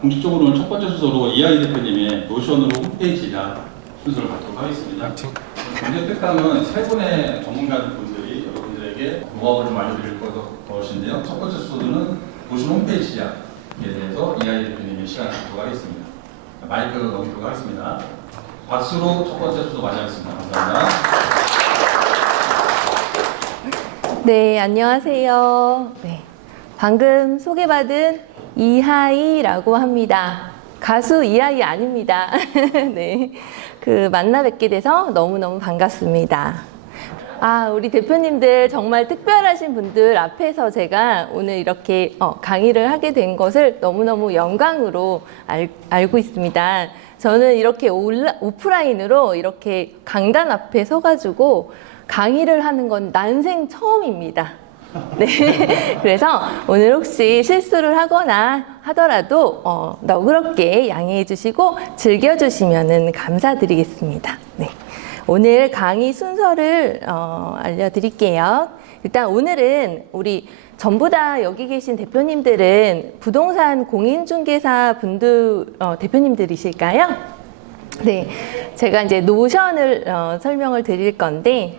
공식적으로 오늘 첫 번째 순서로 이하이 대표님의 노션으로 홈페이지나 순서를 갖도록 하겠습니다. 먼저 특강은 세 분의 전문가분들이 여러분들에게 노하우를 좀 알려드릴 것인데요. 첫 번째 순서는 노션 홈페이지 제작에 대해서 이하이 대표님의 시간을 갖도록 하겠습니다. 마이크를 넘기도록 하겠습니다. 박수로 첫 번째 순서 맞이하겠습니다. 감사합니다. 네, 안녕하세요. 네, 방금 소개받은 이하이라고 합니다. 가수 이하이 아닙니다. 네, 만나 뵙게 돼서 너무너무 반갑습니다. 우리 대표님들 정말 특별하신 분들 앞에서 제가 오늘 이렇게 강의를 하게 된 것을 너무너무 영광으로 알고 있습니다. 저는 이렇게 오프라인으로 이렇게 강단 앞에 서가지고 강의를 하는 건 난생 처음입니다. 네. 그래서 오늘 혹시 실수를 하거나 하더라도 너그럽게 양해해 주시고 즐겨주시면 감사드리겠습니다. 네. 오늘 강의 순서를 알려드릴게요. 일단 오늘은 우리 전부 다 여기 계신 대표님들은 부동산 공인중개사 분들 대표님들이실까요? 네, 제가 이제 노션을 설명을 드릴 건데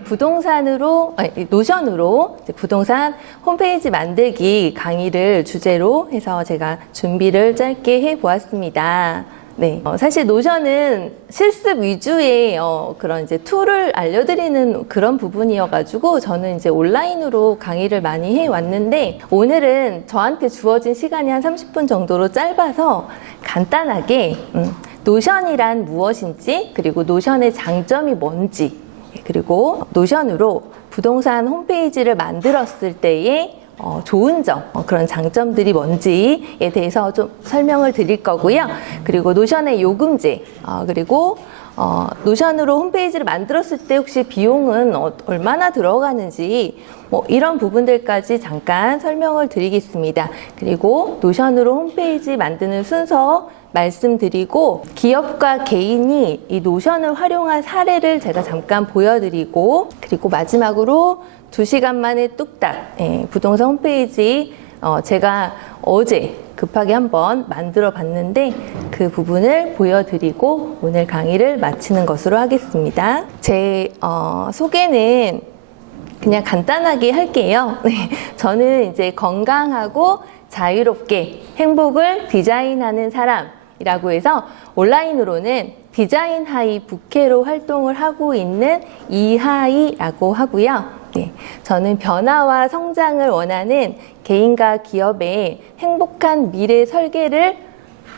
노션으로 이제 부동산 홈페이지 만들기 강의를 주제로 해서 제가 준비를 짧게 해보았습니다. 네, 사실 노션은 실습 위주의 그런 이제 툴을 알려드리는 그런 부분이어가지고 저는 이제 온라인으로 강의를 많이 해왔는데 오늘은 저한테 주어진 시간이 한 30분 정도로 짧아서 간단하게 노션이란 무엇인지, 그리고 노션의 장점이 뭔지, 그리고 노션으로 부동산 홈페이지를 만들었을 때의 좋은 점, 그런 장점들이 뭔지에 대해서 좀 설명을 드릴 거고요. 그리고 노션의 요금제, 그리고 노션으로 홈페이지를 만들었을 때 혹시 비용은 얼마나 들어가는지 이런 부분들까지 잠깐 설명을 드리겠습니다. 그리고 노션으로 홈페이지 만드는 순서 말씀드리고 기업과 개인이 이 노션을 활용한 사례를 제가 잠깐 보여드리고 그리고 마지막으로 2시간 만에 뚝딱 부동산 홈페이지 제가 어제 급하게 한번 만들어 봤는데 그 부분을 보여드리고 오늘 강의를 마치는 것으로 하겠습니다. 제 소개는 그냥 간단하게 할게요. 저는 이제 건강하고 자유롭게 행복을 디자인하는 사람이라고 해서 온라인으로는 디자인 하이 부캐로 활동을 하고 있는 이하이라고 하고요. 네, 저는 변화와 성장을 원하는 개인과 기업의 행복한 미래 설계를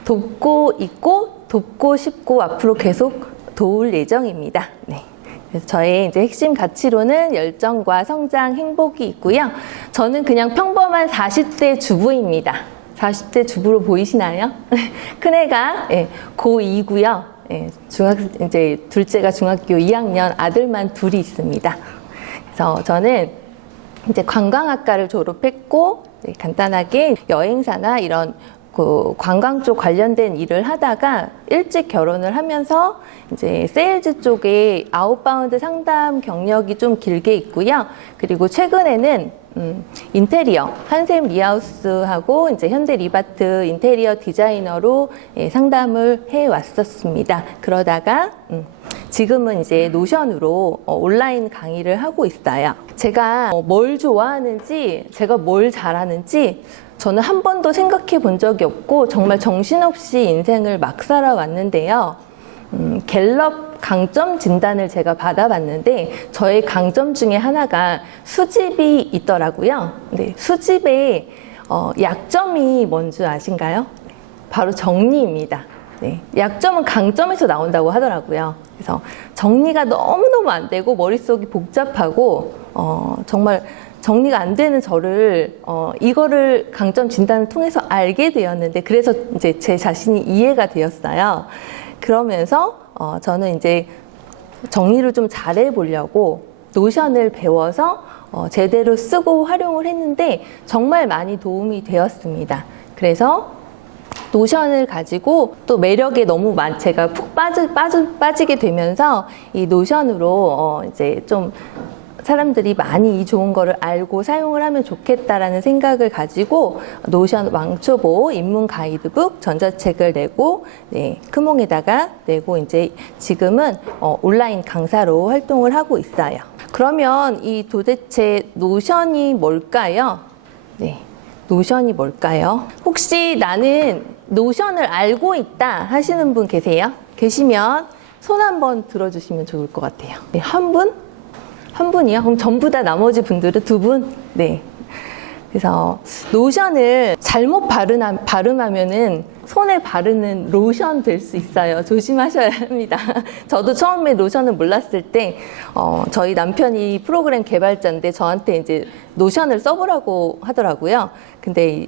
돕고 있고 돕고 싶고 앞으로 계속 도울 예정입니다. 네. 그래서 저의 이제 핵심 가치로는 열정과 성장, 행복이 있고요. 저는 그냥 평범한 40대 주부입니다. 40대 주부로 보이시나요? 큰애가 고2고요. 이제 둘째가 중학교 2학년 아들만 둘이 있습니다. 그래서 저는 이제 관광학과를 졸업했고 간단하게 여행사나 이런 관광 쪽 관련된 일을 하다가 일찍 결혼을 하면서 이제 세일즈 쪽에 아웃바운드 상담 경력이 좀 길게 있고요. 그리고 최근에는 인테리어 한샘 리하우스하고 이제 현대 리바트 인테리어 디자이너로 상담을 해 왔었습니다. 그러다가 지금은 이제 노션으로 온라인 강의를 하고 있어요. 제가 뭘 좋아하는지, 제가 뭘 잘하는지 저는 한 번도 생각해 본 적이 없고 정말 정신없이 인생을 막 살아왔는데요. 갤럽 강점 진단을 제가 받아봤는데 저의 강점 중에 하나가 수집이 있더라고요. 네, 수집의 약점이 뭔지 아신가요? 바로 정리입니다. 네, 약점은 강점에서 나온다고 하더라고요. 그래서 정리가 너무너무 안 되고 머릿속이 복잡하고 정말 정리가 안 되는 저를 이거를 강점 진단을 통해서 알게 되었는데 그래서 이제 제 자신이 이해가 되었어요. 그러면서 저는 이제 정리를 좀 잘해 보려고 노션을 배워서 제대로 쓰고 활용을 했는데 정말 많이 도움이 되었습니다. 그래서 노션을 가지고 또 매력에 너무 제가 푹 빠지게 되면서 이 노션으로 이제 좀 사람들이 많이 이 좋은 거를 알고 사용을 하면 좋겠다라는 생각을 가지고 노션 왕초보 입문 가이드북 전자책을 내고 네, 크몽에다가 내고 이제 지금은 온라인 강사로 활동을 하고 있어요. 그러면 이 도대체 노션이 뭘까요? 네, 노션이 뭘까요? 혹시 나는 노션을 알고 있다 하시는 분 계세요? 계시면 손 한번 들어주시면 좋을 것 같아요. 네, 한 분? 한 분이요? 그럼 전부 다 나머지 분들은 두 분? 네. 그래서 노션을 잘못 발음하면은 손에 바르는 로션 될 수 있어요. 조심하셔야 합니다. 저도 처음에 로션을 몰랐을 때, 저희 남편이 프로그램 개발자인데 저한테 이제 노션을 써보라고 하더라고요. 근데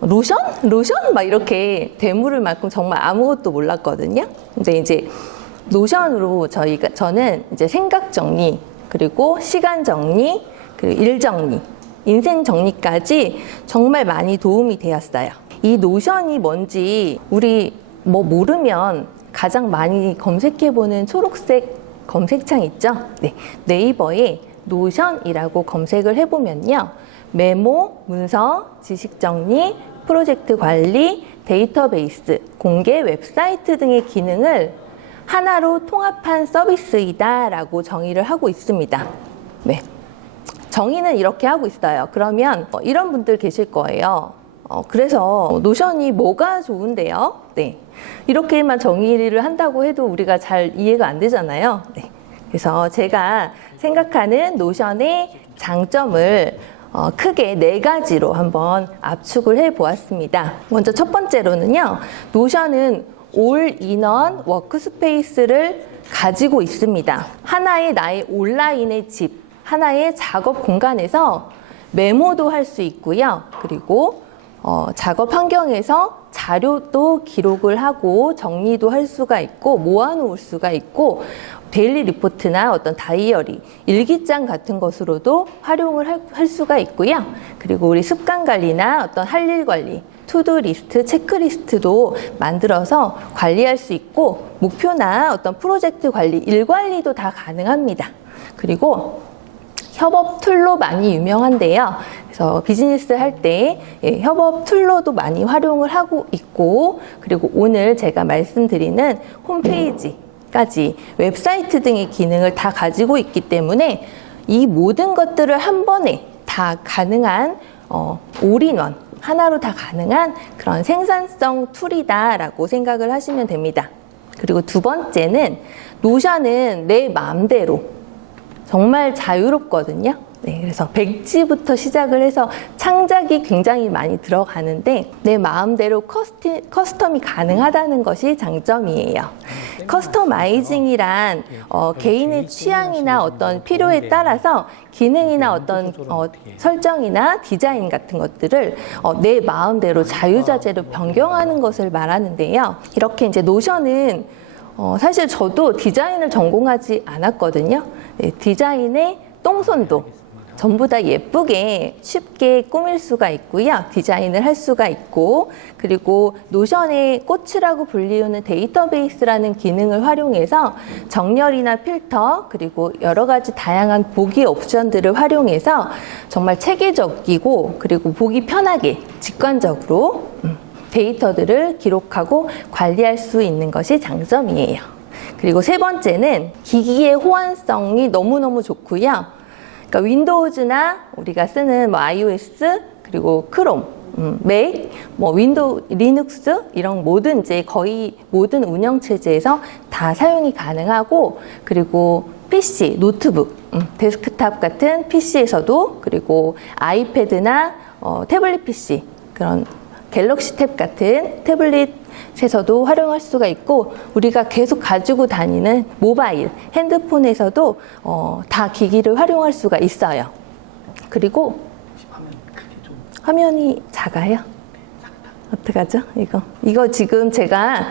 로션? 로션? 막 이렇게 되물을 만큼 정말 아무것도 몰랐거든요. 근데 이제 노션으로 저는 이제 생각 정리, 그리고 시간 정리, 그리고 일 정리, 인생 정리까지 정말 많이 도움이 되었어요. 이 노션이 뭔지 우리 뭐 모르면 가장 많이 검색해보는 초록색 검색창 있죠? 네, 네이버에 노션이라고 검색을 해보면요. 메모, 문서, 지식 정리, 프로젝트 관리, 데이터베이스, 공개 웹사이트 등의 기능을 하나로 통합한 서비스이다라고 정의를 하고 있습니다. 네. 정의는 이렇게 하고 있어요. 그러면 이런 분들 계실 거예요. 그래서 노션이 뭐가 좋은데요? 네. 이렇게만 정의를 한다고 해도 우리가 잘 이해가 안 되잖아요. 네. 그래서 제가 생각하는 노션의 장점을 크게 4가지로 한번 압축을 해 보았습니다. 먼저 첫 번째로는요, 노션은 올인원 워크스페이스를 가지고 있습니다. 하나의 나의 온라인의 집, 하나의 작업 공간에서 메모도 할 수 있고요. 그리고 작업 환경에서 자료도 기록을 하고 정리도 할 수가 있고 모아놓을 수가 있고 데일리 리포트나 어떤 다이어리, 일기장 같은 것으로도 활용을 할 수가 있고요. 그리고 우리 습관 관리나 어떤 할 일 관리, 투두 리스트, 체크리스트도 만들어서 관리할 수 있고 목표나 어떤 프로젝트 관리, 일 관리도 다 가능합니다. 그리고 협업 툴로 많이 유명한데요. 그래서 비즈니스 할 때 협업 툴로도 많이 활용을 하고 있고, 그리고 오늘 제가 말씀드리는 홈페이지까지 웹사이트 등의 기능을 다 가지고 있기 때문에 이 모든 것들을 한 번에 다 가능한 올인원, 하나로 다 가능한 그런 생산성 툴이다라고 생각을 하시면 됩니다. 그리고 두 번째는 노션은 내 마음대로 정말 자유롭거든요. 네, 그래서 백지부터 시작을 해서 창작이 굉장히 많이 들어가는데 내 마음대로 커스텀이 가능하다는 것이 장점이에요. 커스터마이징이란 개인의 취향이나 어떤 필요에 따라서 기능이나 어떤 설정이나 디자인 같은 것들을 내 마음대로 자유자재로 변경하는 것을 말하는데요. 이렇게 이제 노션은 사실 저도 디자인을 전공하지 않았거든요. 네, 디자인의 똥손도 전부 다 예쁘게 쉽게 꾸밀 수가 있고요. 디자인을 할 수가 있고, 그리고 노션의 꽃이라고 불리우는 데이터베이스라는 기능을 활용해서 정렬이나 필터, 그리고 여러 가지 다양한 보기 옵션들을 활용해서 정말 체계적이고, 그리고 보기 편하게 직관적으로 데이터들을 기록하고 관리할 수 있는 것이 장점이에요. 그리고 세 번째는 기기의 호환성이 너무너무 좋고요. 그러니까 윈도우즈나 우리가 쓰는 뭐 iOS, 그리고 크롬, 맥, 뭐 윈도우, 리눅스 이런 뭐든지 거의 모든 운영체제에서 다 사용이 가능하고, 그리고 PC, 노트북, 데스크탑 같은 PC에서도, 그리고 아이패드나 태블릿 PC, 그런 갤럭시 탭 같은 태블릿에서도 활용할 수가 있고, 우리가 계속 가지고 다니는 모바일, 핸드폰에서도 다 기기를 활용할 수가 있어요. 그리고 화면이 작아요? 어떡하죠? 이거 지금 제가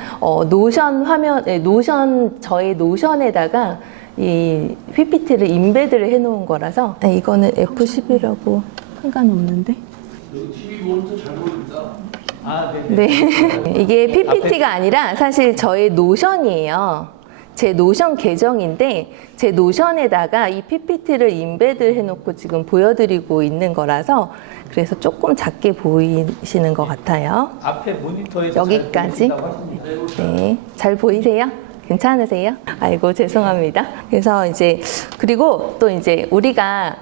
노션 화면, 저의 노션에다가 이 PPT를 인베드를 해놓은 거라서 이거는 F11이라고 상관없는데. TV 보면서 잘 보인다. 네. 이게 PPT가 아니라 사실 저의 노션이에요. 제 노션 계정인데 제 노션에다가 이 PPT를 인베드 해놓고 지금 보여드리고 있는 거라서 그래서 조금 작게 보이시는 것 같아요. 앞에 모니터에서 여기까지. 네, 잘 보이세요? 괜찮으세요? 아이고 죄송합니다. 그래서 이제 그리고 또 이제 우리가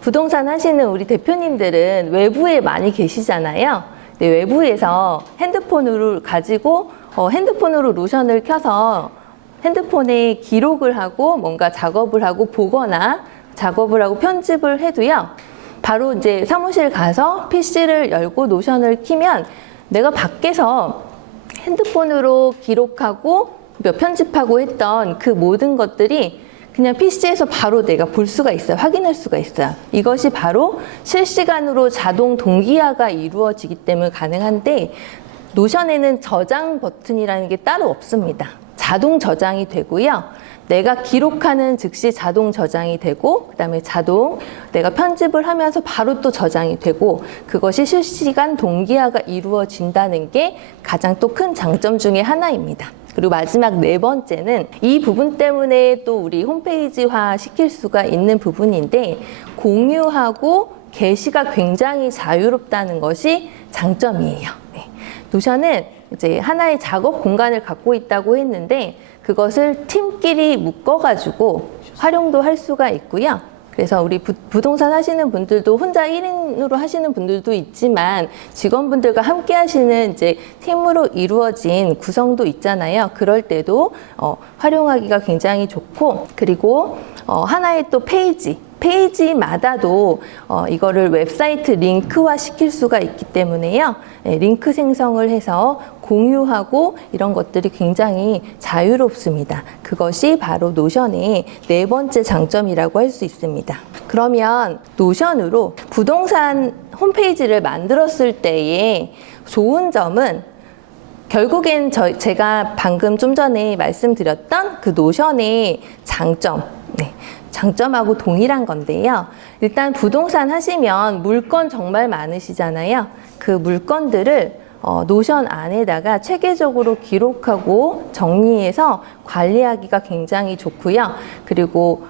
부동산 하시는 우리 대표님들은 외부에 많이 계시잖아요. 네, 외부에서 핸드폰으로 가지고 핸드폰으로 노션을 켜서 핸드폰에 기록을 하고 뭔가 작업을 하고 보거나 작업을 하고 편집을 해도요. 바로 이제 사무실 가서 PC를 열고 노션을 키면 내가 밖에서 핸드폰으로 기록하고 편집하고 했던 그 모든 것들이 그냥 PC에서 바로 내가 볼 수가 있어요. 확인할 수가 있어요. 이것이 바로 실시간으로 자동 동기화가 이루어지기 때문에 가능한데 노션에는 저장 버튼이라는 게 따로 없습니다. 자동 저장이 되고요. 내가 기록하는 즉시 자동 저장이 되고 그다음에 자동 내가 편집을 하면서 바로 또 저장이 되고 그것이 실시간 동기화가 이루어진다는 게 가장 또 큰 장점 중에 하나입니다. 그리고 마지막 네 번째는 이 부분 때문에 또 우리 홈페이지화 시킬 수가 있는 부분인데 공유하고 게시가 굉장히 자유롭다는 것이 장점이에요. 네. 노션은 이제 하나의 작업 공간을 갖고 있다고 했는데 그것을 팀끼리 묶어가지고 활용도 할 수가 있고요. 그래서 우리 부동산 하시는 분들도 혼자 1인으로 하시는 분들도 있지만 직원분들과 함께 하시는 이제 팀으로 이루어진 구성도 있잖아요. 그럴 때도 활용하기가 굉장히 좋고 그리고 하나의 또 페이지마다도 이거를 웹사이트 링크화 시킬 수가 있기 때문에요. 네, 링크 생성을 해서 공유하고 이런 것들이 굉장히 자유롭습니다. 그것이 바로 노션의 네 번째 장점이라고 할 수 있습니다. 그러면 노션으로 부동산 홈페이지를 만들었을 때의 좋은 점은 결국엔 제가 방금 좀 전에 말씀드렸던 그 노션의 장점, 장점하고 동일한 건데요. 일단 부동산 하시면 물건 정말 많으시잖아요. 그 물건들을 노션 안에다가 체계적으로 기록하고 정리해서 관리하기가 굉장히 좋고요. 그리고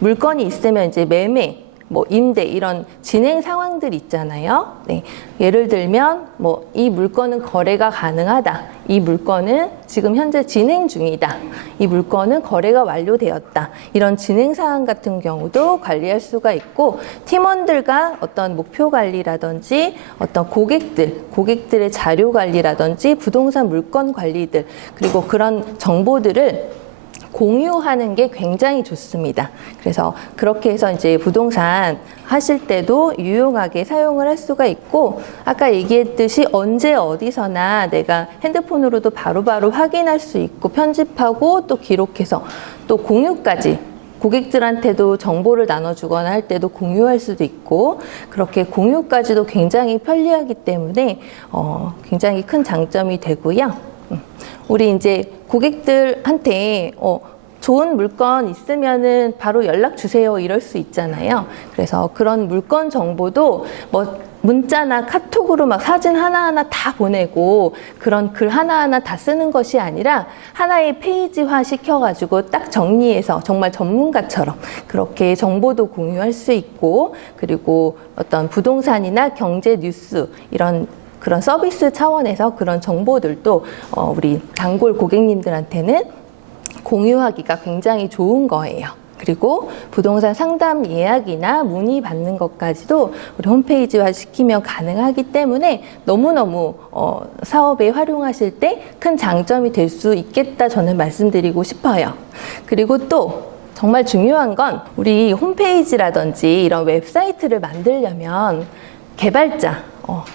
물건이 있으면 이제 매매, 임대 이런 진행 상황들 있잖아요. 네. 예를 들면 이 물건은 거래가 가능하다. 이 물건은 지금 현재 진행 중이다. 이 물건은 거래가 완료되었다. 이런 진행 상황 같은 경우도 관리할 수가 있고 팀원들과 어떤 목표 관리라든지 어떤 고객들의 자료 관리라든지 부동산 물건 관리들 그리고 그런 정보들을 공유하는 게 굉장히 좋습니다. 그래서 그렇게 해서 이제 부동산 하실 때도 유용하게 사용을 할 수가 있고 아까 얘기했듯이 언제 어디서나 내가 핸드폰으로도 바로바로 확인할 수 있고 편집하고 또 기록해서 또 공유까지 고객들한테도 정보를 나눠주거나 할 때도 공유할 수도 있고 그렇게 공유까지도 굉장히 편리하기 때문에 굉장히 큰 장점이 되고요. 우리 이제 고객들한테 좋은 물건 있으면은 바로 연락 주세요 이럴 수 있잖아요. 그래서 그런 물건 정보도 문자나 카톡으로 막 사진 하나하나 다 보내고 그런 글 하나하나 다 쓰는 것이 아니라 하나의 페이지화 시켜가지고 딱 정리해서 정말 전문가처럼 그렇게 정보도 공유할 수 있고 그리고 어떤 부동산이나 경제 뉴스 이런 그런 서비스 차원에서 그런 정보들도 우리 단골 고객님들한테는 공유하기가 굉장히 좋은 거예요. 그리고 부동산 상담 예약이나 문의 받는 것까지도 우리 홈페이지화 시키면 가능하기 때문에 너무너무 사업에 활용하실 때 큰 장점이 될 수 있겠다 저는 말씀드리고 싶어요. 그리고 또 정말 중요한 건 우리 홈페이지라든지 이런 웹사이트를 만들려면 개발자,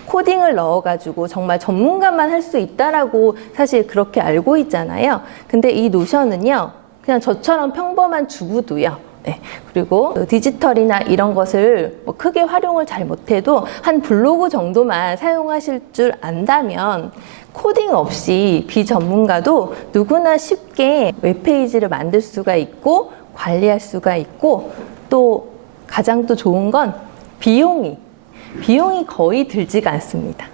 코딩을 넣어가지고 정말 전문가만 할 수 있다라고 사실 그렇게 알고 있잖아요. 근데 이 노션은요, 그냥 저처럼 평범한 주부도요. 네. 그리고 디지털이나 이런 것을 크게 활용을 잘 못해도 한 블로그 정도만 사용하실 줄 안다면 코딩 없이 비전문가도 누구나 쉽게 웹페이지를 만들 수가 있고 관리할 수가 있고 또 가장 또 좋은 건 비용이 거의 들지가 않습니다.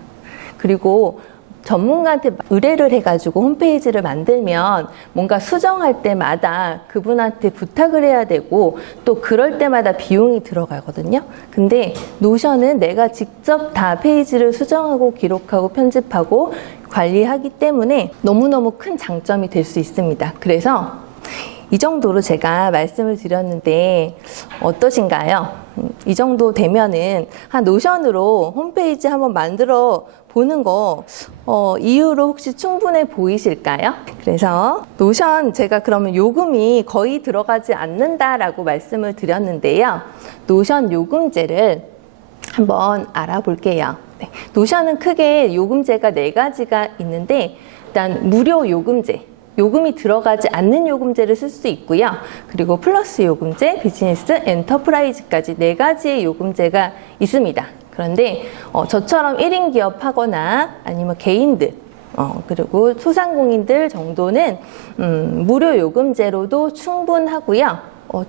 그리고 전문가한테 의뢰를 해가지고 홈페이지를 만들면 뭔가 수정할 때마다 그분한테 부탁을 해야 되고 또 그럴 때마다 비용이 들어가거든요. 근데 노션은 내가 직접 다 페이지를 수정하고 기록하고 편집하고 관리하기 때문에 너무너무 큰 장점이 될 수 있습니다. 그래서 이 정도로 제가 말씀을 드렸는데 어떠신가요? 이 정도 되면은 한 노션으로 홈페이지 한번 만들어 보는 거 이유로 혹시 충분해 보이실까요? 그래서 노션 제가 그러면 요금이 거의 들어가지 않는다라고 말씀을 드렸는데요. 노션 요금제를 한번 알아볼게요. 네, 노션은 크게 요금제가 4가지가 있는데 일단 무료 요금제, 요금이 들어가지 않는 요금제를 쓸 수 있고요. 그리고 플러스 요금제, 비즈니스, 엔터프라이즈까지 4가지의 요금제가 있습니다. 그런데 저처럼 1인 기업 하거나 아니면 개인들 그리고 소상공인들 정도는 무료 요금제로도 충분하고요.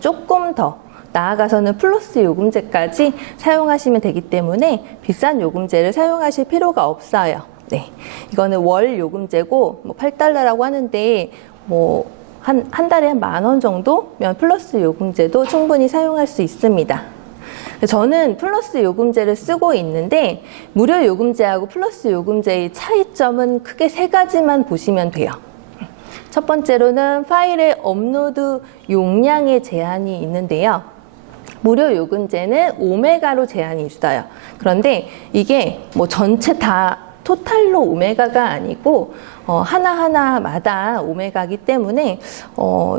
조금 더 나아가서는 플러스 요금제까지 사용하시면 되기 때문에 비싼 요금제를 사용하실 필요가 없어요. 네, 이거는 월 요금제고 뭐 8달러라고 하는데 뭐 한 달에 한 10,000원 정도면 플러스 요금제도 충분히 사용할 수 있습니다. 저는 플러스 요금제를 쓰고 있는데 무료 요금제하고 플러스 요금제의 차이점은 크게 3가지만 보시면 돼요. 첫 번째로는 파일의 업로드 용량의 제한이 있는데요. 무료 요금제는 5메가로 제한이 있어요. 그런데 이게 뭐 전체 다 토탈로 5메가가 아니고 하나하나마다 5메가이기 때문에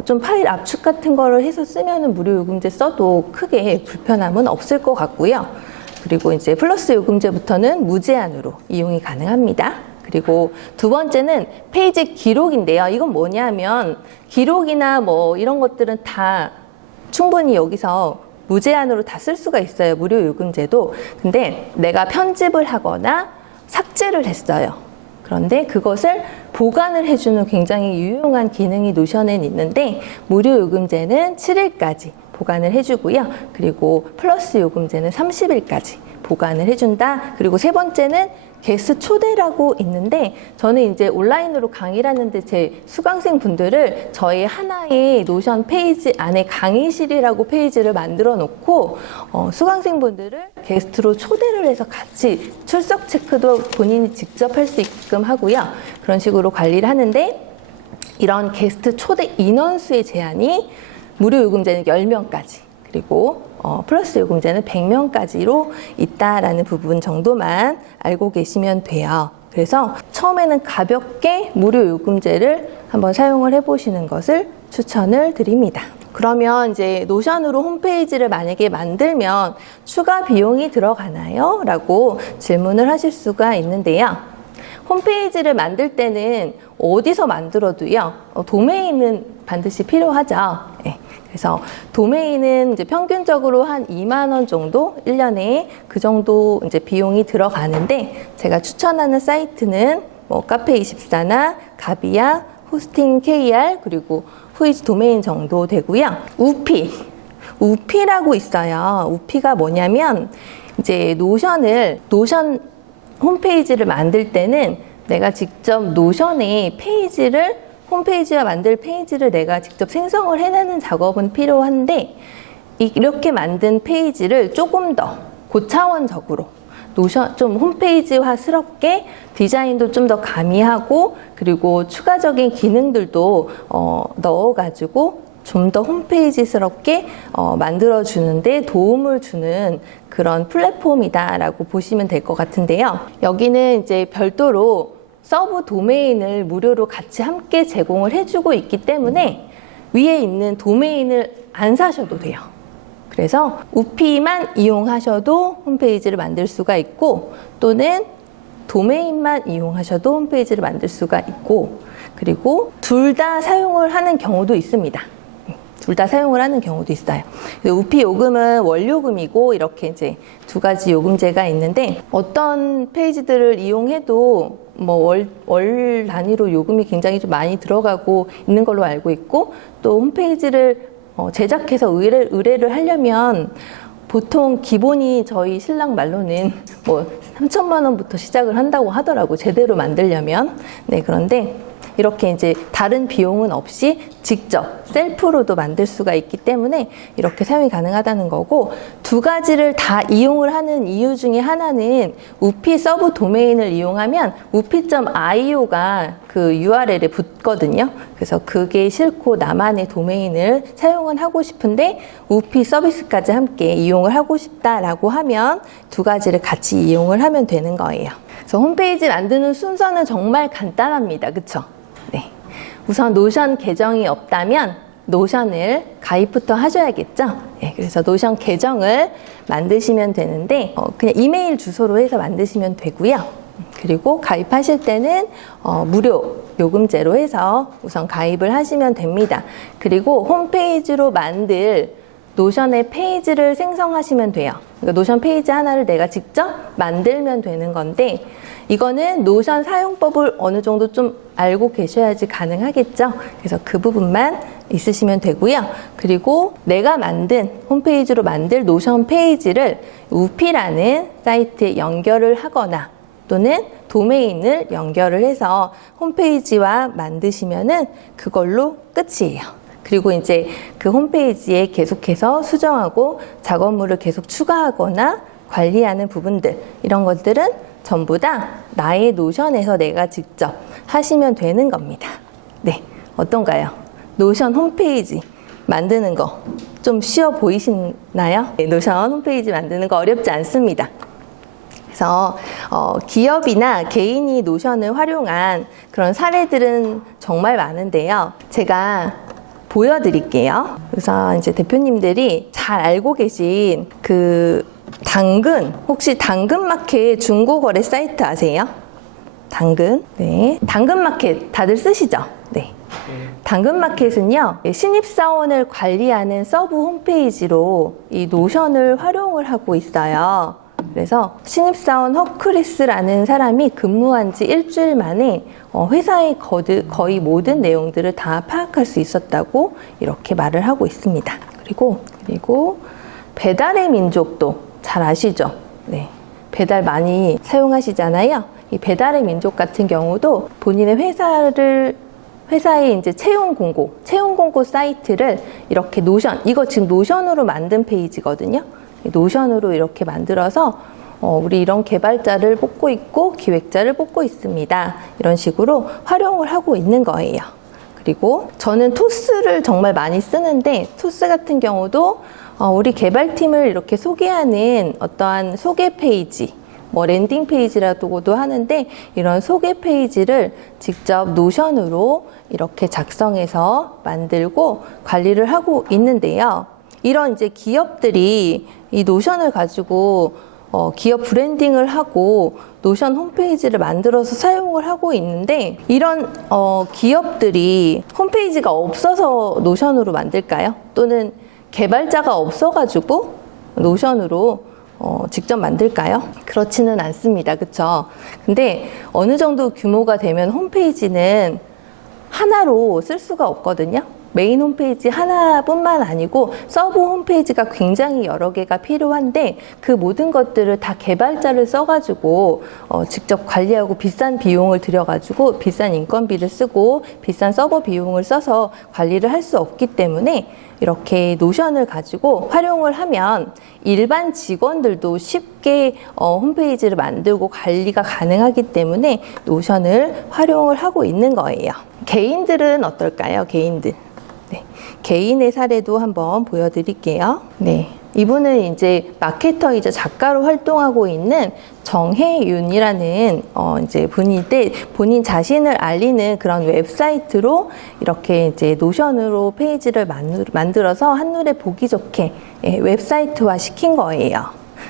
좀 파일 압축 같은 거를 해서 쓰면은 무료 요금제 써도 크게 불편함은 없을 것 같고요. 그리고 이제 플러스 요금제부터는 무제한으로 이용이 가능합니다. 그리고 두 번째는 페이지 기록인데요. 이건 뭐냐면 기록이나 뭐 이런 것들은 다 충분히 여기서 무제한으로 다 쓸 수가 있어요. 무료 요금제도. 근데 내가 편집을 하거나 삭제를 했어요. 그런데 그것을 보관을 해주는 굉장히 유용한 기능이 노션엔 있는데 무료 요금제는 7일까지 보관을 해주고요. 그리고 플러스 요금제는 30일까지 보관을 해준다. 그리고 세 번째는 게스트 초대라고 있는데 저는 이제 온라인으로 강의를 하는데 제 수강생 분들을 저희 하나의 노션 페이지 안에 강의실이라고 페이지를 만들어 놓고 수강생 분들을 게스트로 초대를 해서 같이 출석 체크도 본인이 직접 할 수 있게끔 하고요. 그런 식으로 관리를 하는데 이런 게스트 초대 인원수의 제한이 무료 요금제는 10명까지 그리고 플러스 요금제는 100명까지로 있다라는 부분 정도만 알고 계시면 돼요. 그래서 처음에는 가볍게 무료 요금제를 한번 사용을 해보시는 것을 추천을 드립니다. 그러면 이제 노션으로 홈페이지를 만약에 만들면 추가 비용이 들어가나요? 라고 질문을 하실 수가 있는데요. 홈페이지를 만들 때는 어디서 만들어도요, 도메인은 반드시 필요하죠. 네. 그래서 도메인은 이제 평균적으로 한 2만 원 정도 1년에 그 정도 이제 비용이 들어가는데 제가 추천하는 사이트는 뭐 카페24나 가비아, 호스팅 KR 그리고 후이즈 도메인 정도 되고요. 우피라고 있어요. 우피가 뭐냐면 이제 노션 홈페이지를 만들 때는 내가 직접 노션의 홈페이지와 만들 페이지를 내가 직접 생성을 해내는 작업은 필요한데 이렇게 만든 페이지를 조금 더 고차원적으로 노션 좀 홈페이지화스럽게 디자인도 좀 더 가미하고 그리고 추가적인 기능들도 넣어가지고 좀 더 홈페이지스럽게 만들어주는데 도움을 주는 그런 플랫폼이다라고 보시면 될 것 같은데요. 여기는 이제 별도로 서브 도메인을 무료로 같이 함께 제공을 해주고 있기 때문에 위에 있는 도메인을 안 사셔도 돼요. 그래서 우피만 이용하셔도 홈페이지를 만들 수가 있고 또는 도메인만 이용하셔도 홈페이지를 만들 수가 있고 그리고 둘 다 사용을 하는 경우도 있습니다. 둘 다 사용을 하는 경우도 있어요. 우피 요금은 월 요금이고 이렇게 이제 2가지 요금제가 있는데 어떤 페이지들을 이용해도 뭐 월 단위로 요금이 굉장히 좀 많이 들어가고 있는 걸로 알고 있고 또 홈페이지를 제작해서 의뢰를 하려면 보통 기본이 저희 신랑 말로는 뭐 3천만 원부터 시작을 한다고 하더라고, 제대로 만들려면. 네, 그런데 이렇게 이제 다른 비용은 없이 직접 셀프로도 만들 수가 있기 때문에 이렇게 사용이 가능하다는 거고, 두 가지를 다 이용을 하는 이유 중에 하나는 우피 서브 도메인을 이용하면 우피.io가 그 URL에 붙거든요. 그래서 그게 싫고 나만의 도메인을 사용은 하고 싶은데 우피 서비스까지 함께 이용을 하고 싶다라고 하면 두 가지를 같이 이용을 하면 되는 거예요. 그래서 홈페이지 만드는 순서는 정말 간단합니다. 그쵸? 네. 우선 노션 계정이 없다면 노션을 가입부터 하셔야겠죠? 네, 그래서 노션 계정을 만드시면 되는데 그냥 이메일 주소로 해서 만드시면 되고요. 그리고 가입하실 때는 무료 요금제로 해서 우선 가입을 하시면 됩니다. 그리고 홈페이지로 만들 노션의 페이지를 생성하시면 돼요. 그러니까 노션 페이지 하나를 내가 직접 만들면 되는 건데, 이거는 노션 사용법을 어느 정도 좀 알고 계셔야지 가능하겠죠. 그래서 그 부분만 있으시면 되고요. 그리고 내가 만든 홈페이지로 만들 노션 페이지를 우피라는 사이트에 연결을 하거나 또는 도메인을 연결을 해서 홈페이지와 만드시면은 그걸로 끝이에요. 그리고 이제 그 홈페이지에 계속해서 수정하고 작업물을 계속 추가하거나 관리하는 부분들, 이런 것들은 전부 다 나의 노션에서 내가 직접 하시면 되는 겁니다. 네, 어떤가요? 노션 홈페이지 만드는 거 좀 쉬워 보이시나요? 네, 노션 홈페이지 만드는 거 어렵지 않습니다. 그래서 기업이나 개인이 노션을 활용한 그런 사례들은 정말 많은데요. 제가 보여드릴게요. 그래서 이제 대표님들이 잘 알고 계신 그 당근, 혹시 당근마켓 중고거래 사이트 아세요? 당근. 네. 당근마켓 다들 쓰시죠? 네. 당근마켓은요, 신입사원을 관리하는 서브 홈페이지로 이 노션을 활용을 하고 있어요. 그래서 신입사원 허크리스라는 사람이 근무한 지 일주일 만에 회사의 거의 모든 내용들을 다 파악할 수 있었다고 이렇게 말을 하고 있습니다. 그리고 배달의 민족도 잘 아시죠? 네. 배달 많이 사용하시잖아요. 이 배달의 민족 같은 경우도 본인의 회사의 이제 채용 공고 사이트를 이렇게 노션, 이거 지금 노션으로 만든 페이지거든요. 노션으로 이렇게 만들어서 우리 이런 개발자를 뽑고 있고 기획자를 뽑고 있습니다. 이런 식으로 활용을 하고 있는 거예요. 그리고 저는 토스를 정말 많이 쓰는데, 토스 같은 경우도 우리 개발팀을 이렇게 소개하는 어떠한 소개 페이지, 뭐 랜딩 페이지라고도 하는데, 이런 소개 페이지를 직접 노션으로 이렇게 작성해서 만들고 관리를 하고 있는데요. 이런 이제 기업들이 이 노션을 가지고 기업 브랜딩을 하고 노션 홈페이지를 만들어서 사용을 하고 있는데, 이런 기업들이 홈페이지가 없어서 노션으로 만들까요? 또는 개발자가 없어가지고 노션으로 직접 만들까요? 그렇지는 않습니다. 그쵸? 근데 어느 정도 규모가 되면 홈페이지는 하나로 쓸 수가 없거든요. 메인 홈페이지 하나뿐만 아니고 서브 홈페이지가 굉장히 여러 개가 필요한데, 그 모든 것들을 다 개발자를 써가지고 직접 관리하고 비싼 비용을 들여가지고 비싼 인건비를 쓰고 비싼 서버 비용을 써서 관리를 할 수 없기 때문에, 이렇게 노션을 가지고 활용을 하면 일반 직원들도 쉽게 홈페이지를 만들고 관리가 가능하기 때문에 노션을 활용을 하고 있는 거예요. 개인들은 어떨까요? 개인들. 네. 개인의 사례도 한번 보여드릴게요. 네. 이분은 이제 마케터이자 작가로 활동하고 있는 정혜윤이라는 이제 분인데, 본인 자신을 알리는 그런 웹사이트로 이렇게 이제 노션으로 페이지를 만들어서 한눈에 보기 좋게 웹사이트화 시킨 거예요.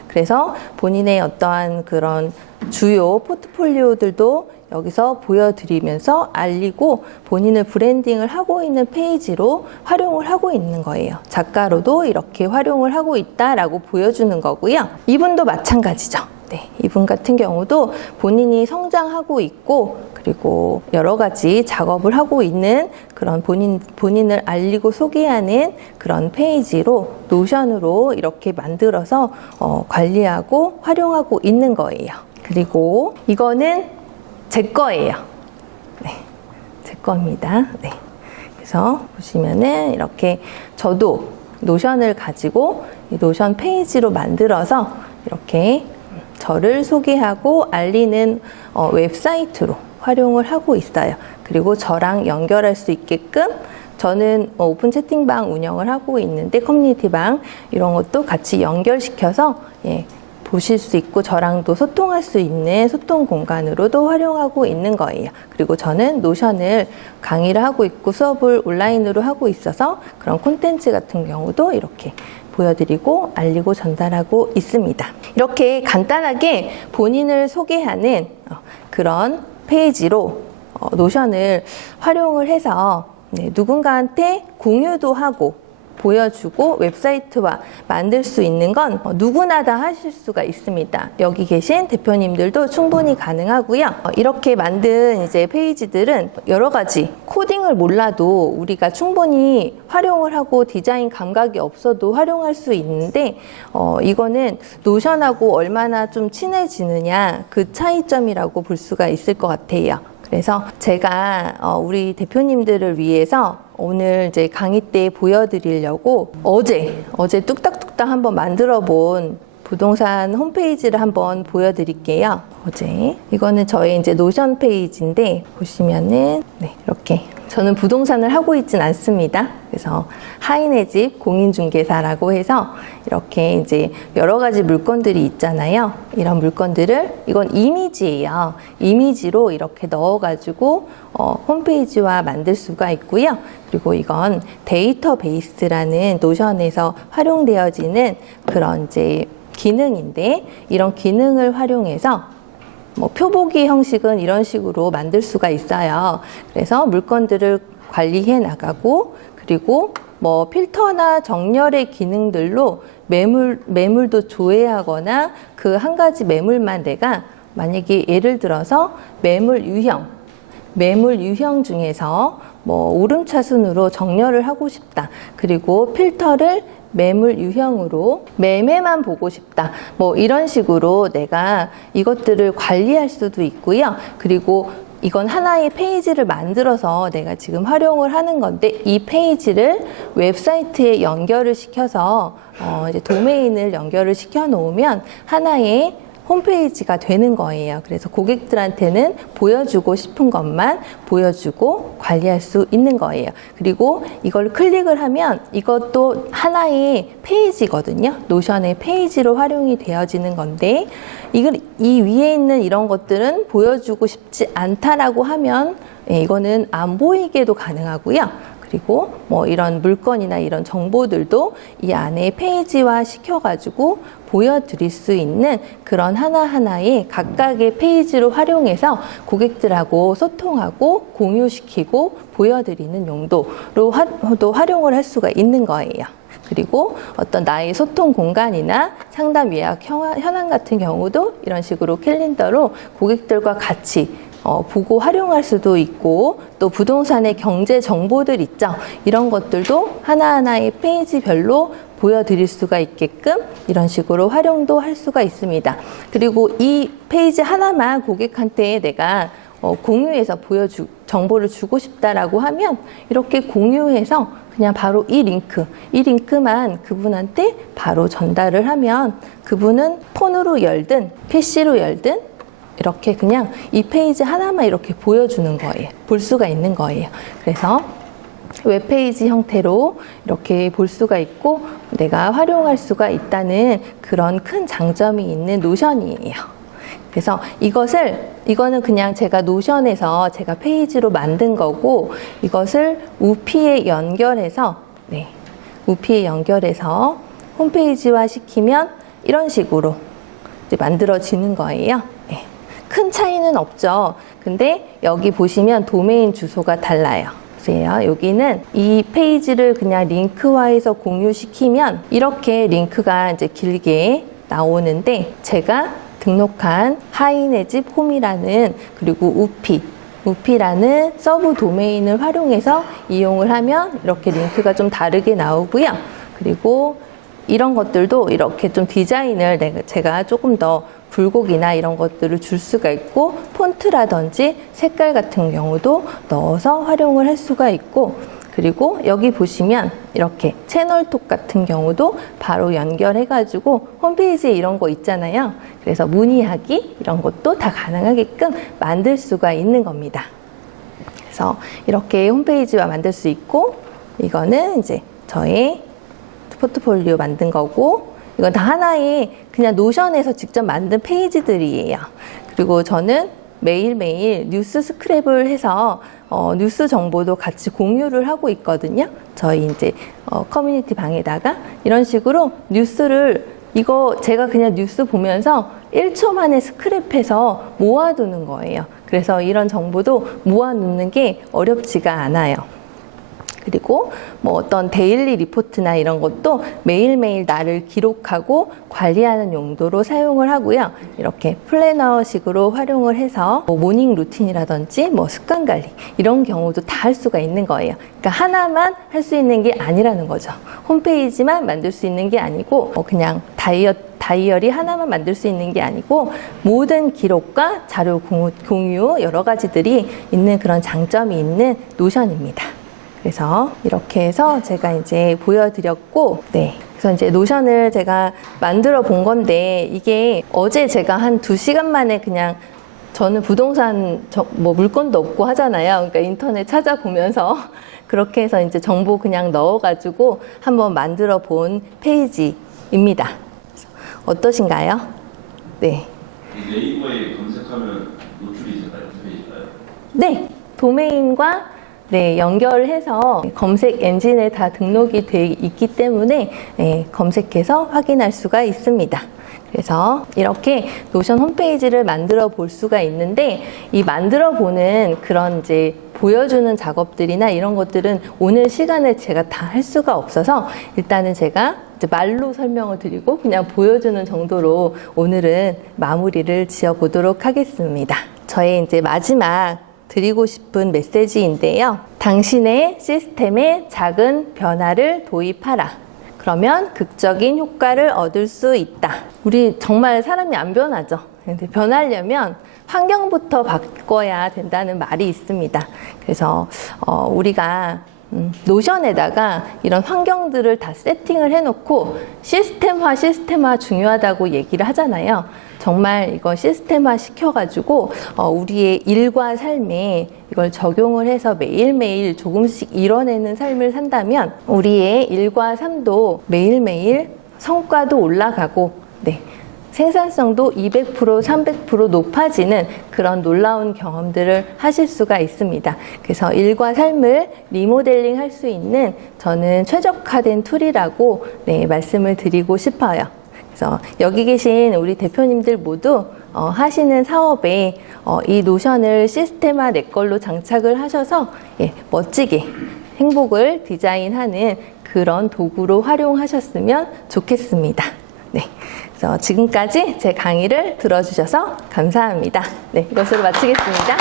그래서 본인의 어떠한 그런 주요 포트폴리오들도 여기서 보여드리면서 알리고 본인을 브랜딩을 하고 있는 페이지로 활용을 하고 있는 거예요. 작가로도 이렇게 활용을 하고 있다라고 보여주는 거고요. 이분도 마찬가지죠. 네, 이분 같은 경우도 본인이 성장하고 있고 그리고 여러 가지 작업을 하고 있는 그런 본인을 알리고 소개하는 그런 페이지로 노션으로 이렇게 만들어서 관리하고 활용하고 있는 거예요. 그리고 이거는 제 거예요. 네, 제 겁니다. 네. 그래서 보시면은 이렇게 저도 노션을 가지고 이 노션 페이지로 만들어서 이렇게 저를 소개하고 알리는 웹사이트로 활용을 하고 있어요. 그리고 저랑 연결할 수 있게끔 저는 오픈 채팅방 운영을 하고 있는데 커뮤니티방 이런 것도 같이 연결시켜서 보실 수 있고 저랑도 소통할 수 있는 소통 공간으로도 활용하고 있는 거예요. 그리고 저는 노션을 강의를 하고 있고 수업을 온라인으로 하고 있어서 그런 콘텐츠 같은 경우도 이렇게 보여드리고 알리고 전달하고 있습니다. 이렇게 간단하게 본인을 소개하는 그런 페이지로 노션을 활용을 해서 누군가한테 공유도 하고 보여주고 웹사이트화 만들 수 있는 건 누구나 다 하실 수가 있습니다. 여기 계신 대표님들도 충분히 가능하고요. 이렇게 만든 이제 페이지들은 여러 가지 코딩을 몰라도 우리가 충분히 활용을 하고 디자인 감각이 없어도 활용할 수 있는데 이거는 노션하고 얼마나 좀 친해지느냐 그 차이점이라고 볼 수가 있을 것 같아요. 그래서 제가 우리 대표님들을 위해서 오늘 이제 강의 때 보여드리려고 어제 뚝딱뚝딱 한번 만들어 본 부동산 홈페이지를 한번 보여드릴게요. 어제 이거는 저의 이제 노션 페이지인데 보시면은 이렇게 저는 부동산을 하고 있진 않습니다. 그래서 하인의 집 공인중개사라고 해서 이렇게 이제 여러 가지 물건들이 있잖아요. 이런 물건들을 이건 이미지예요. 이미지로 이렇게 넣어가지고 홈페이지화 만들 수가 있고요. 그리고 이건 데이터베이스라는 노션에서 활용되어지는 그런 이제 기능인데 이런 기능을 활용해서 표보기 형식은 이런 식으로 만들 수가 있어요. 그래서 물건들을 관리해 나가고 그리고 필터나 정렬의 기능들로 매물도 조회하거나 그 한 가지 매물만 내가 만약에 예를 들어서 매물 유형 중에서 오름차순으로 정렬을 하고 싶다. 그리고 필터를 매물 유형으로 매매만 보고 싶다. 이런 식으로 내가 이것들을 관리할 수도 있고요. 그리고 이건 하나의 페이지를 만들어서 내가 지금 활용을 하는 건데 이 페이지를 웹사이트에 연결을 시켜서 이제 도메인을 연결을 시켜 놓으면 하나의 홈페이지가 되는 거예요. 그래서 고객들한테는 보여주고 싶은 것만 보여주고 관리할 수 있는 거예요. 그리고 이걸 클릭을 하면 이것도 하나의 페이지거든요. 노션의 페이지로 활용이 되어지는 건데 이 위에 있는 이런 것들은 보여주고 싶지 않다라고 하면 이거는 안 보이게도 가능하고요. 그리고 이런 물건이나 이런 정보들도 이 안에 페이지화 시켜가지고 보여드릴 수 있는 그런 하나하나의 각각의 페이지로 활용해서 고객들하고 소통하고 공유시키고 보여드리는 용도로 활용을 할 수가 있는 거예요. 그리고 어떤 나의 소통 공간이나 상담 예약 현황 같은 경우도 이런 식으로 캘린더로 고객들과 같이 보고 활용할 수도 있고 또 부동산의 경제 정보들 있죠. 이런 것들도 하나하나의 페이지별로 보여드릴 수가 있게끔 이런 식으로 활용도 할 수가 있습니다. 그리고 이 페이지 하나만 고객한테 내가 공유해서 정보를 주고 싶다라고 하면 이렇게 공유해서 그냥 바로 이 링크만 그분한테 바로 전달을 하면 그분은 폰으로 열든 PC로 열든 이렇게 그냥 이 페이지 하나만 이렇게 보여주는 거예요. 볼 수가 있는 거예요. 그래서 웹페이지 형태로 이렇게 볼 수가 있고 내가 활용할 수가 있다는 그런 큰 장점이 있는 노션이에요. 그래서 이거는 그냥 제가 노션에서 제가 페이지로 만든 거고 이것을 우피에 연결해서 홈페이지화 시키면 이런 식으로 이제 만들어지는 거예요. 큰 차이는 없죠. 근데 여기 보시면 도메인 주소가 달라요. 보세요. 여기는 이 페이지를 그냥 링크화해서 공유시키면 이렇게 링크가 이제 길게 나오는데 제가 등록한 하이네집 홈이라는 그리고 우피라는 서브 도메인을 활용해서 이용을 하면 이렇게 링크가 좀 다르게 나오고요. 그리고 이런 것들도 이렇게 좀 디자인을 제가 조금 더 굴곡이나 이런 것들을 줄 수가 있고 폰트라든지 색깔 같은 경우도 넣어서 활용을 할 수가 있고 그리고 여기 보시면 이렇게 채널톡 같은 경우도 바로 연결해가지고 홈페이지에 이런 거 있잖아요. 그래서 문의하기 이런 것도 다 가능하게끔 만들 수가 있는 겁니다. 그래서 이렇게 홈페이지와 만들 수 있고 이거는 이제 저의 포트폴리오 만든 거고 이건 다 하나의 그냥 노션에서 직접 만든 페이지들이에요. 그리고 저는 매일매일 뉴스 스크랩을 해서 뉴스 정보도 같이 공유를 하고 있거든요. 저희 이제 커뮤니티 방에다가 이런 식으로 뉴스를 이거 제가 그냥 뉴스 보면서 1초 만에 스크랩해서 모아두는 거예요. 그래서 이런 정보도 모아놓는 게 어렵지가 않아요. 그리고 뭐 어떤 데일리 리포트나 이런 것도 매일매일 나를 기록하고 관리하는 용도로 사용을 하고요. 이렇게 플래너식으로 활용을 해서 뭐 모닝 루틴이라든지 뭐 습관 관리 이런 경우도 다 할 수가 있는 거예요. 그러니까 하나만 할 수 있는 게 아니라는 거죠. 홈페이지만 만들 수 있는 게 아니고 그냥 다이어리 하나만 만들 수 있는 게 아니고 모든 기록과 자료 공유 여러 가지들이 있는 그런 장점이 있는 노션입니다. 그래서 이렇게 해서 제가 이제 보여드렸고, 네. 그래서 이제 노션을 제가 만들어 본 건데, 이게 어제 제가 한 2시간 만에 그냥 저는 부동산 뭐 물건도 없고 하잖아요. 그러니까 인터넷 찾아보면서 그렇게 해서 이제 정보 그냥 넣어가지고 한번 만들어 본 페이지입니다. 어떠신가요? 네. 네이버에 검색하면 노출이 될까요? 페이지가요? 네. 도메인과 네, 연결해서 검색 엔진에 다 등록이 돼 있기 때문에 검색해서 확인할 수가 있습니다. 그래서 이렇게 노션 홈페이지를 만들어 볼 수가 있는데 이 만들어 보는 그런 이제 보여주는 작업들이나 이런 것들은 오늘 시간에 제가 다 할 수가 없어서 일단은 제가 이제 말로 설명을 드리고 그냥 보여주는 정도로 오늘은 마무리를 지어 보도록 하겠습니다. 저의 이제 마지막 드리고 싶은 메시지인데요. 당신의 시스템에 작은 변화를 도입하라. 그러면 극적인 효과를 얻을 수 있다. 우리 정말 사람이 안 변하죠. 근데 변하려면 환경부터 바꿔야 된다는 말이 있습니다. 그래서 우리가 노션에다가 이런 환경들을 다 세팅을 해놓고 시스템화 중요하다고 얘기를 하잖아요. 정말 이거 시스템화 시켜가지고 우리의 일과 삶에 이걸 적용을 해서 매일매일 조금씩 이뤄내는 삶을 산다면 우리의 일과 삶도 매일매일 성과도 올라가고 네, 생산성도 200%, 300% 높아지는 그런 놀라운 경험들을 하실 수가 있습니다. 그래서 일과 삶을 리모델링 할 수 있는 저는 최적화된 툴이라고 네, 말씀을 드리고 싶어요. 그래서 여기 계신 우리 대표님들 모두 하시는 사업에 이 노션을 시스템화 내 걸로 장착을 하셔서 멋지게 행복을 디자인하는 그런 도구로 활용하셨으면 좋겠습니다. 네. 그래서 지금까지 제 강의를 들어주셔서 감사합니다. 네, 이것으로 마치겠습니다.